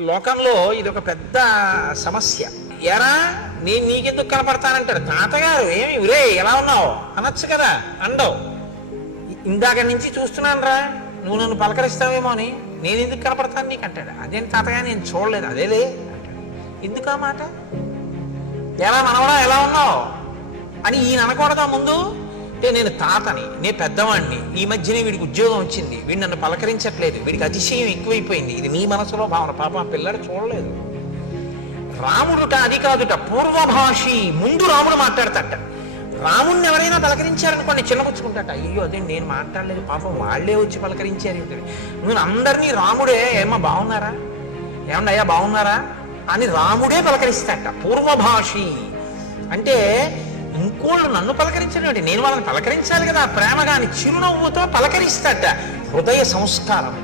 లోకంలో ఇది ఒక పెద్ద సమస్య. ఎరా నేను నీకెందుకు కనపడతానంటాడు. తాతగారు ఏమి ఉరే ఎలా ఉన్నావు అనొచ్చు కదా, అండవు. ఇందాక నుంచి చూస్తున్నాను రా, నువ్వు నన్ను పలకరిస్తావేమో అని, నేను ఎందుకు కనపడతాను నీకు అంటాడు. అదేంటి తాతగా నేను చూడలేదు. అదేలే అంటాడు. ఎందుకు ఆ మాట? ఎలా మనవడా ఎలా ఉన్నావు అని ఈయన అనకూడదా ముందు? అంటే నేను తాతని, నేను పెద్దవాడిని, ఈ మధ్యనే వీడికి ఉద్యోగం వచ్చింది, వీడు నన్ను పలకరించట్లేదు, వీడికి అతిశయం ఎక్కువైపోయింది. ఇది నీ మనసులో భావన. పాపం ఆ పిల్లడు చూడలేదు. రాముడుట అది కాదుట, పూర్వభాషి. ముందు రాముడు మాట్లాడతాట. రాముడిని ఎవరైనా పలకరించారనుకోండి చిన్నపుచ్చుకుంటాట. అయ్యో అదే నేను మాట్లాడలేదు, పాపం వాళ్ళే వచ్చి పలకరించారు. నువ్వు అందరినీ రాముడే ఏమో బాగున్నారా, ఏమన్నా అయ్యా బాగున్నారా అని రాముడే పలకరిస్తాట. పూర్వభాషి అంటే ఇంకోళ్ళు నన్ను పలకరించడం, నేను వాళ్ళని పలకరించాలి కదా ప్రేమగాని చిరునవ్వుతో పలకరిస్తాట. హృదయ సంస్కారం.